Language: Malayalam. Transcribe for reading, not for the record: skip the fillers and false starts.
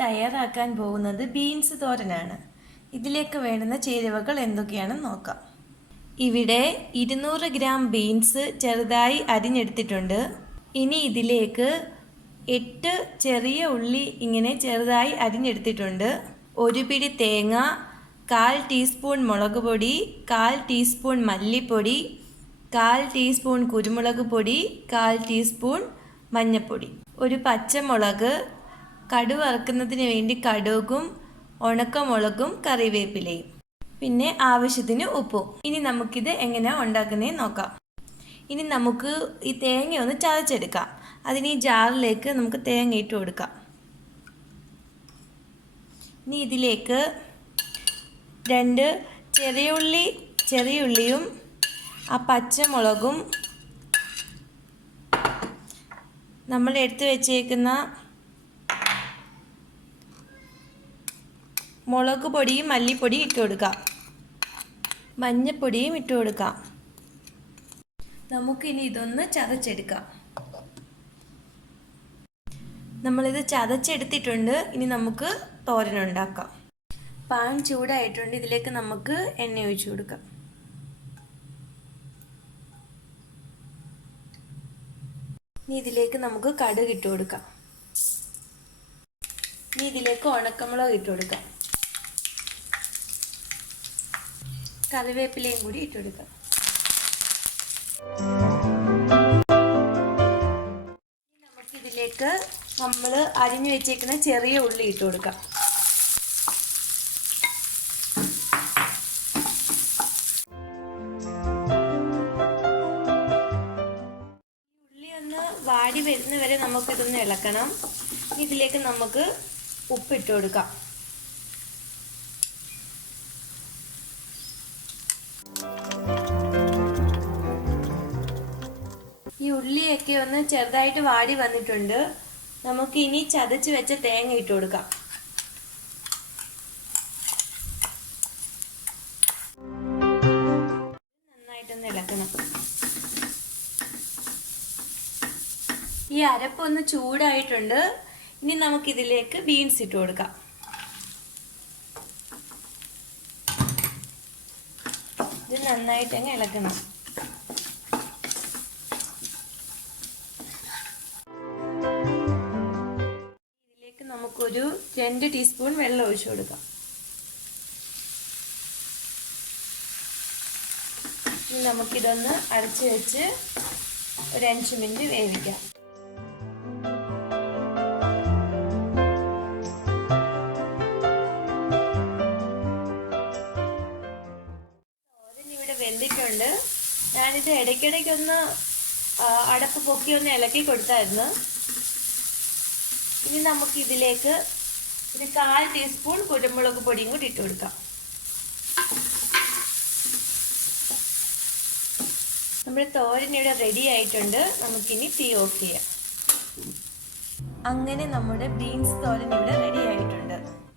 തയ്യാറാക്കാൻ പോകുന്നത് ബീൻസ് തോരനാണ്. ഇതിലേക്ക് വേണ്ടുന്ന ചേരുവകൾ എന്തൊക്കെയാണെന്ന് നോക്കാം. ഇവിടെ 200 ഗ്രാം ബീൻസ് ചെറുതായി അരിഞ്ഞെടുത്തിട്ടുണ്ട്. ഇനി ഇതിലേക്ക് 8 ചെറിയ ഉള്ളി ഇങ്ങനെ ചെറുതായി അരിഞ്ഞെടുത്തിട്ടുണ്ട്. 1 പിടി തേങ്ങ, 1/4 ടീസ്പൂൺ മുളക് പൊടി, 1/4 ടീസ്പൂൺ മല്ലിപ്പൊടി, 1/4 ടീസ്പൂൺ കുരുമുളക് പൊടി, 1/4 ടീസ്പൂൺ മഞ്ഞൾപ്പൊടി, ഒരു പച്ചമുളക്, കടുക് വറുക്കുന്നതിന് വേണ്ടി കടുകും ഉണക്കമുളകും കറിവേപ്പിലയും, പിന്നെ ആവശ്യത്തിന് ഉപ്പും. ഇനി നമുക്കിത് എങ്ങനെയാണ് ഉണ്ടാക്കുന്നതെന്ന് നോക്കാം. ഇനി നമുക്ക് ഈ തേങ്ങ ഒന്ന് ചതച്ചെടുക്കാം. അതിന് ഈ ജാറിലേക്ക് നമുക്ക് തേങ്ങ ഇട്ട് കൊടുക്കാം. ഇനി ഇതിലേക്ക് 2 ചെറിയ ഉള്ളിയും ആ പച്ചമുളകും നമ്മൾ എടുത്തു വെച്ചേക്കുന്ന മുളക് പൊടിയും മല്ലിപ്പൊടിയും ഇട്ട് കൊടുക്കാം. മഞ്ഞൾപ്പൊടിയും ഇട്ട് കൊടുക്കാം. നമുക്കിനി ഇതൊന്ന് ചതച്ചെടുക്കാം. നമ്മളിത് ചതച്ചെടുത്തിട്ടുണ്ട്. ഇനി നമുക്ക് തോരൻ ഉണ്ടാക്കാം. പാൻ ചൂടായിട്ടുണ്ട്. ഇതിലേക്ക് നമുക്ക് എണ്ണ ഒഴിച്ചു കൊടുക്കാം. ഇനി ഇതിലേക്ക് നമുക്ക് കടുക് ഇട്ട് കൊടുക്കാം. ഇനി ഇതിലേക്ക് ഉണക്കമുളക് ഇട്ട് കൊടുക്കാം. കറിവേപ്പിലയും കൂടി ഇട്ട് കൊടുക്കാം. നമുക്കിതിലേക്ക് നമ്മൾ അരിഞ്ഞു വെച്ചേക്കുന്ന ചെറിയ ഉള്ളി ഇട്ട് കൊടുക്കാം. ഉള്ളി ഒന്ന് വാടി വരുന്നവരെ നമുക്കിതൊന്ന് ഇളക്കണം. ഇതിലേക്ക് നമുക്ക് ഉപ്പിട്ട് കൊടുക്കാം. ഈ ഉള്ളിയൊക്കെ ഒന്ന് ചെറുതായിട്ട് വാടി വന്നിട്ടുണ്ട്. നമുക്ക് ഇനി ചതച്ച് വെച്ച തേങ്ങ ഇട്ട് കൊടുക്കാം. നന്നായിട്ടൊന്ന് ഇളക്കണം. ഈ അരപ്പൊന്ന് ചൂടായിട്ടുണ്ട്. ഇനി നമുക്കിതിലേക്ക് ബീൻസ് ഇട്ട് കൊടുക്കാം. ഇത് നന്നായിട്ടങ്ങ് ഇളക്കണം. ഇതിലേക്ക് നമുക്കൊരു 2 ടീസ്പൂൺ വെള്ളം ഒഴിച്ചു കൊടുക്കാം. ഇനി നമുക്കിതൊന്ന് അടച്ചു വെച്ച് ഒരു 5 മിനിറ്റ് വേവിക്കാം. വെന്തിട്ടുണ്ട്. ഞാനിത് ഇടയ്ക്കിടയ്ക്കൊന്ന് അടപ്പ് പൊക്കി ഒന്ന് ഇളക്കി കൊടുത്തായിരുന്നു. ഇനി നമുക്കിതിലേക്ക് ഒരു 1/4 ടീസ്പൂൺ കുരുമുളക് പൊടിയും കൂടി ഇട്ട് കൊടുക്കാം. നമ്മുടെ തോരൻ ഇവിടെ റെഡി ആയിട്ടുണ്ട്. നമുക്കിനി തീ ഓഫ് ചെയ്യാം. അങ്ങനെ നമ്മുടെ ബീൻസ് തോരൻ ഇവിടെ റെഡി ആയിട്ടുണ്ട്.